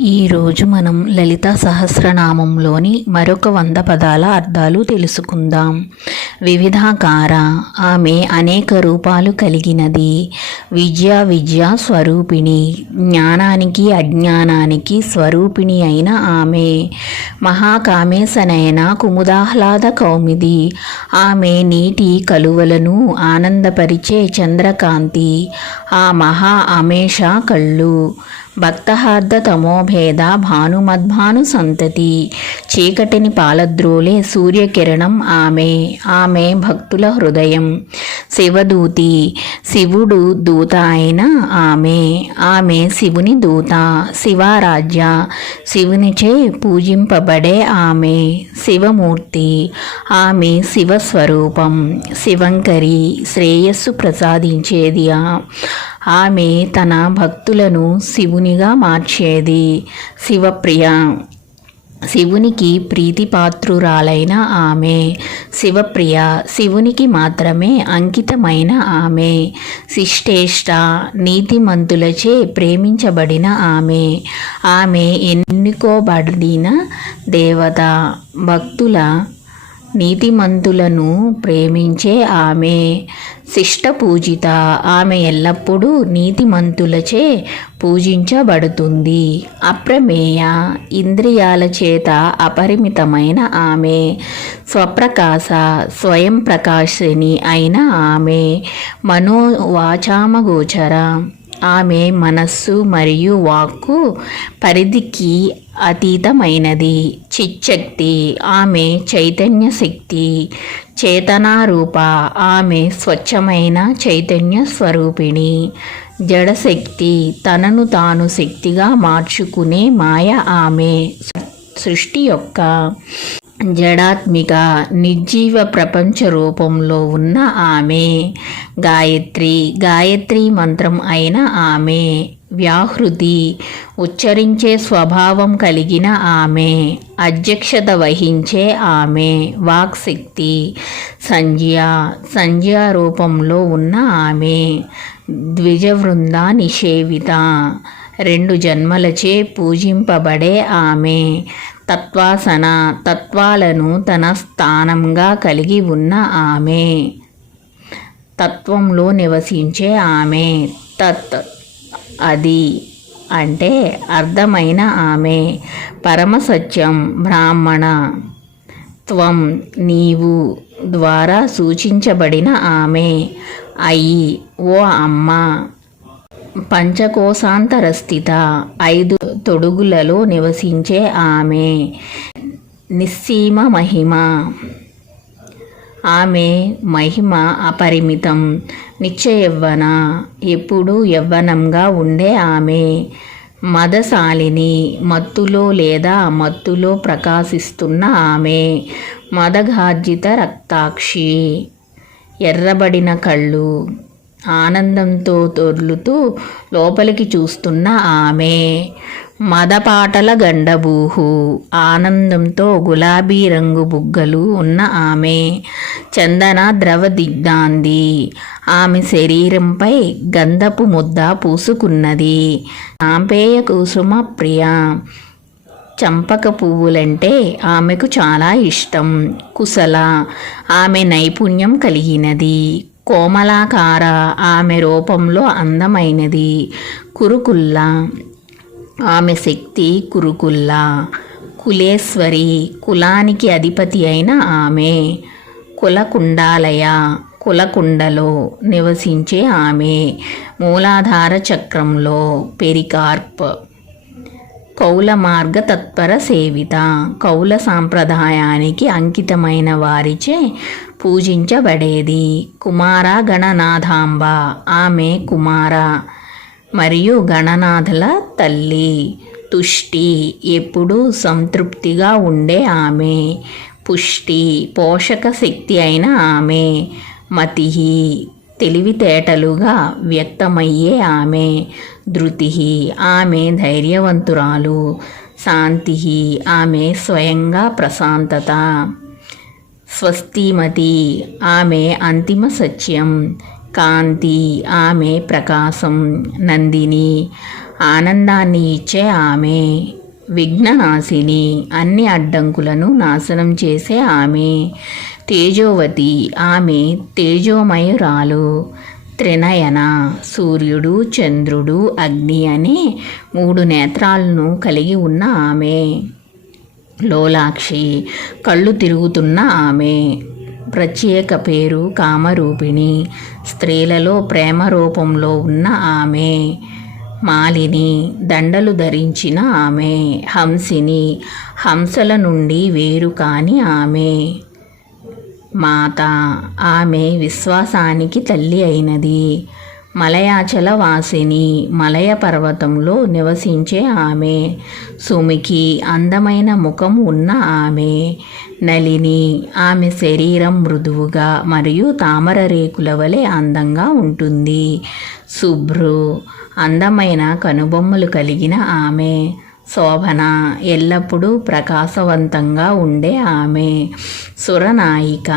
ఈరోజు మనం లలిత సహస్రనామంలోని మరొక వంద పదాల అర్థాలు తెలుసుకుందాం. వివిధాకార ఆమె అనేక రూపాలు కలిగినది. విద్య విద్యా స్వరూపిణి జ్ఞానానికి అజ్ఞానానికి స్వరూపిణి అయిన ఆమె. మహాకామేశనయన కుముదాహ్లాద కౌమిది. ఆమె నీటి కలువలను ఆనందపరిచే చంద్రకాంతి. ఆ మహా అమేష కళ్ళు. భక్తహార్ద తమోభేద భానుమద్భాను సంతతి. చీకటిని పాలద్రోలే సూర్యకిరణం ఆమె. ఆమె భక్తుల హృదయం. శివదూతి శివుడు దూత అయిన ఆమె. ఆమె శివుని దూత శివారాజ్య. శివునిచే పూజింపబడే ఆమె శివమూర్తి. ఆమె శివస్వరూపం. శివంకరి శ్రేయస్సు ప్రసాదించేది ఆ- ఆమె తన భక్తులను శివునిగా మార్చేది. శివప్రియ. శివునికి ప్రీతిపాత్రురాలైన ఆమె. శివప్రియ శివునికి మాత్రమే అంకితమైన ఆమె. శిష్టేష్ట నీతిమంతులచే ప్రేమించబడిన ఆమె. ఆమె ఎన్నుకోబడిన దేవత. భక్తుల నీతిమంతులను ప్రేమించే ఆమె శిష్ట పూజిత ఆమె ఎల్లప్పుడూ నీతిమంతులచే పూజించబడుతుంది. అప్రమేయ ఇంద్రియాల చేత అపరిమితమైన ఆమె. స్వప్రకాశ స్వయం ప్రకాశిని అయిన ఆమె. మనోవాచామగోచర. ఆమె మనస్సు మరియు వాక్కు పరిధికి అతీతమైనది. చిచ్చక్తి ఆమె చైతన్య శక్తి చేతనారూప ఆమె స్వచ్ఛమైన చైతన్య స్వరూపిణి జడశక్తి తనను తాను శక్తిగా మార్చుకునే మాయ ఆమె. సృష్టి యొక్క జడాత్మిక నిర్జీవ ప్రపంచ రూపంలో ఉన్న ఆమె. గాయత్రి గాయత్రి మంత్రం అయిన ఆమె. వ్యాహృతి ఉచ్చరించే స్వభావం కలిగిన ఆమె. అధ్యక్షత వహించే ఆమె. వాక్శక్తి సంధ్య సంధ్య రూపంలో ఉన్న ఆమె. ద్విజవృంద నిషేవిత. రెండు జన్మలచే పూజింపబడే ఆమె. తత్వాసన తత్వాలను తన స్థానంగా కలిగి ఉన్న ఆమె. తత్వంలో నివసించే ఆమె. తత్ అది అంటే అర్థమైన ఆమె. పరమసత్యం బ్రాహ్మణ. త్వం నీవు ద్వారా సూచించబడిన ఆమె. అయి ఓ అమ్మ. పంచకోశాంతరస్థిత ఐదు తొడుగులలో నివసించే ఆమె. నిస్సీమ మహిమ. ఆమె మహిమ అపరిమితం నిత్య యవ్వన ఎప్పుడూ యవ్వనంగా ఉండే ఆమె. మదశాలిని మత్తులో లేదా మత్తులో ప్రకాశిస్తున్న ఆమె. మదఘార్జిత రక్తాక్షి. ఎర్రబడిన కళ్ళు. ఆనందంతో తొర్లుతూ లోపలికి చూస్తున్న ఆమె. మదపాటల గండబూహు. ఆనందంతో గులాబీ రంగు బుగ్గలు ఉన్న ఆమె. చందన ద్రవ దిగ్ధాంది ఆమె శరీరంపై గంధపు ముద్ద పూసుకున్నది. ఆంపేయ కుసుమ ప్రియ. చంపక పువ్వులంటే ఆమెకు చాలా ఇష్టం. కుశల. ఆమె నైపుణ్యం కలిగినది. కోమలాకార ఆమె రూపంలో అందమైనది. కురుకుల్ల ఆమె శక్తి కురుకుల్ల. కులేశ్వరి కులానికి అధిపతి అయిన ఆమె. కులకుండాలయ కులకుండలో నివసించే ఆమె. మూలాధార చక్రంలో పెరికార్ప్. కౌల మార్గ తత్పర సేవిత. కౌల సాంప్రదాయానికి అంకితమైన వారిచే పూజించబడేది. కుమార గణనాథాంబ. ఆమె కుమార. మరియు గణనాథుల తల్లి. తుష్టి ఎప్పుడూ సంతృప్తిగా ఉండే ఆమె. పుష్టి పోషక శక్తి అయిన ఆమె. మతి తెలివితేటలుగా వ్యక్తమయ్యే ఆమె. ధృతి ఆమె ధైర్యవంతురాలు. శాంతి ఆమె స్వయంగా ప్రశాంతత. స్వస్తిమతి ఆమె అంతిమ సత్యం. కాంతి ఆమె ప్రకాశం. నందిని ఆనందాన్ని ఇచ్చే ఆమె. విఘ్ననాశిని అన్ని అడ్డంకులను నాశనం చేసే ఆమె. తేజోవతి ఆమె తేజోమయురాలు. త్రినయన సూర్యుడు చంద్రుడు అగ్ని అనే మూడు నేత్రాలను కలిగి ఉన్న ఆమె. లోలాక్షి కళ్ళు తిరుగుతున్న ఆమె. ప్రత్యేక పేరు కామరూపిణి. స్త్రీలలో ప్రేమ రూపంలో ఉన్న ఆమె. మాలిని దండలు ధరించిన ఆమె. హంసిని హంసల నుండి వేరు కాని ఆమె. మాత ఆమె విశ్వాసానికి తల్లి అయినది. మలయాచల వాసిని మలయ పర్వతంలో నివసించే ఆమె. సుమికి అందమైన ముఖం ఉన్న ఆమె. నలిని ఆమె శరీరం మృదువుగా మరియు తామర రేకుల వలె అందంగా ఉంటుంది. శుభ్రు అందమైన కనుబొమ్మలు కలిగిన ఆమె. శోభన ఎల్లప్పుడూ ప్రకాశవంతంగా ఉండే ఆమె. సురనాయిక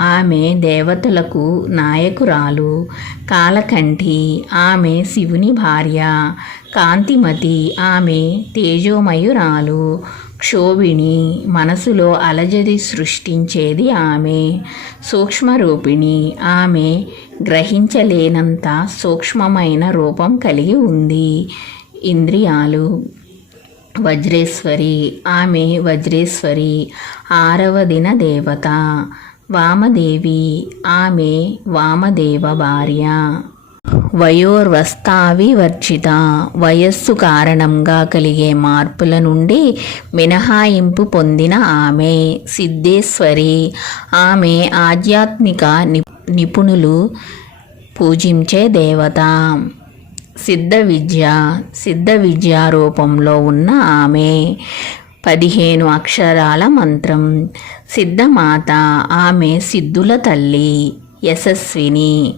ఆమె దేవతలకు నాయకురాలు. కాలకంఠి ఆమె శివుని భార్య. కాంతిమతి ఆమె తేజోమయురాలు. క్షోభిణి మనసులో అలజడి సృష్టించేది ఆమె. సూక్ష్మరూపిణి ఆమె గ్రహించలేనంత సూక్ష్మమైన రూపం కలిగి ఉంది. ఇంద్రియాలు వజ్రేశ్వరి ఆమె వజ్రేశ్వరి ఆరవ దిన దేవత వామదేవి ఆమె వామదేవ భార్య. వయోర్వస్థావివర్జిత వయస్సు కారణంగా కలిగే మార్పుల నుండి మినహాయింపు పొందిన ఆమె సిద్ధేశ్వరి. ఆమె ఆధ్యాత్మిక ని నిపుణులు పూజించే దేవత. సిద్ధ విద్య సిద్ధ విద్యా రూపంలో ఉన్న ఆమె. పదిహేను అక్షరాల మంత్రం. సిద్ధమాత ఆమె సిద్ధుల తల్లి యశస్విని.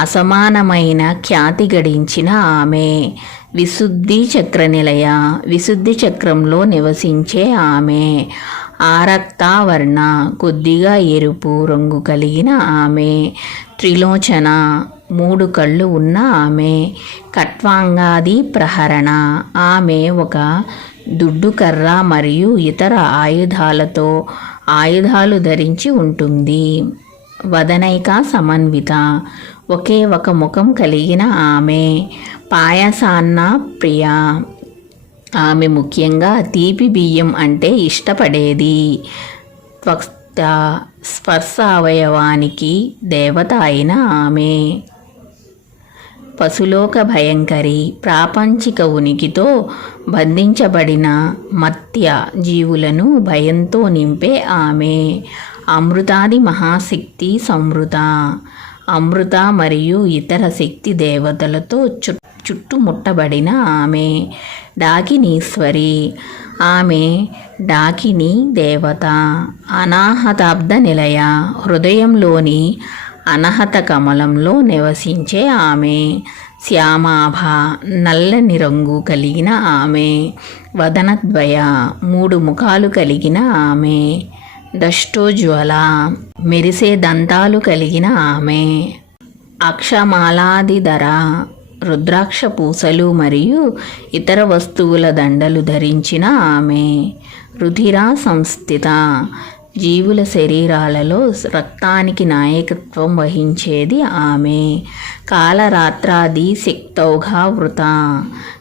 అసమానమైన ఖ్యాతి గడించిన ఆమె. విశుద్ధి చక్ర నిలయ విశుద్ధి చక్రంలో నివసించే ఆమె. ఆరక్తావర్ణ కొద్దిగా ఎరుపు రంగు కలిగిన ఆమె. త్రిలోచన మూడు కళ్ళు ఉన్న ఆమె కట్వాంగాది ప్రహరణ. ఆమె ఒక దుడ్డుకర్ర మరియు ఇతర ఆయుధాలతో ఆయుధాలు ధరించి ఉంటుంది. వదనైక సమన్విత. ఒకే ఒక ముఖం కలిగిన ఆమె పాయసాన్న ప్రియ. ఆమె ముఖ్యంగా తీపి బియ్యం అంటే ఇష్టపడేది. స్పర్శ అవయవానికి దేవత అయిన ఆమె. పశులోక భయంకరి ప్రాపంచిక ఉనికితో బంధించబడిన మత్య జీవులను భయంతో నింపే ఆమె. అమృతాది మహాశక్తి సమృత అమృత మరియు ఇతర శక్తి దేవతలతో చు చుట్టుముట్టబడిన ఆమె డాకినీశ్వరి. ఆమె డాకిని దేవత. అనాహతాబ్ద నిలయ. హృదయంలోని అనహత కమలంలో నివసించే ఆమె. శ్యామాభ నల్లని రంగు కలిగిన ఆమె. వదనద్వయ మూడు ముఖాలు కలిగిన ఆమె. దష్టోజ్వల మెరిసే దంతాలు కలిగిన ఆమె. అక్షమాలాదిధర రుద్రాక్ష పూసలు మరియు ఇతర వస్తువుల దండలు ధరించిన ఆమె. రుధిరా సంస్థిత జీవుల శరీరాలలో రక్తానికి నాయకత్వం వహించేది ఆమె. కాలరాత్రాది శక్తౌఘా వృత.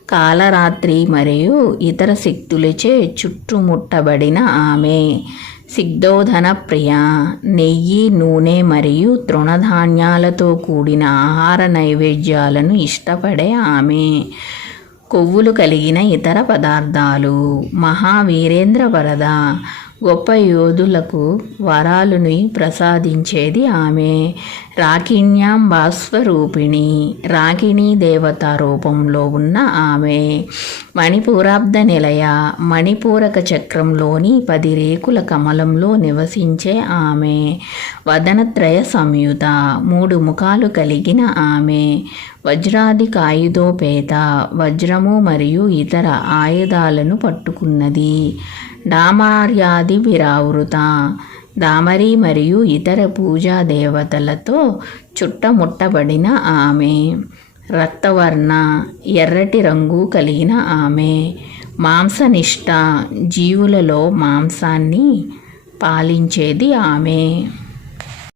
కాలరాత్రి మరియు ఇతర శక్తులచే చుట్టుముట్టబడిన ఆమె. సిగ్ధోధన ప్రియ. నెయ్యి నూనె మరియు తృణధాన్యాలతో కూడిన ఆహార నైవేద్యాలను ఇష్టపడే ఆమె. కొవ్వులు కలిగిన ఇతర పదార్థాలు. మహావీరేంద్ర వరద. గొప్ప యోధులకు వరాలను ప్రసాదించేది ఆమె. రాకిణ్యాం భాస్వరూపిణి రాకిణీ దేవత రూపంలో ఉన్న ఆమె మణిపూరాబ్ద నిలయ మణిపూరక చక్రంలోని పది రేకుల కమలంలో నివసించే ఆమె. వదనత్రయ సంయుత మూడు ముఖాలు కలిగిన ఆమె. వజ్రాది కాయుధోపేత వజ్రము మరియు ఇతర ఆయుధాలను పట్టుకున్నది. డామార్యాది విరావృత దామరి మరియు ఇతర పూజా దేవతలతో చుట్టముట్టబడిన ఆమె. రక్తవర్ణ ఎర్రటి రంగు కలిగిన ఆమె. మాంసనిష్ట జీవులలో మాంసాన్ని పాలించేది ఆమె.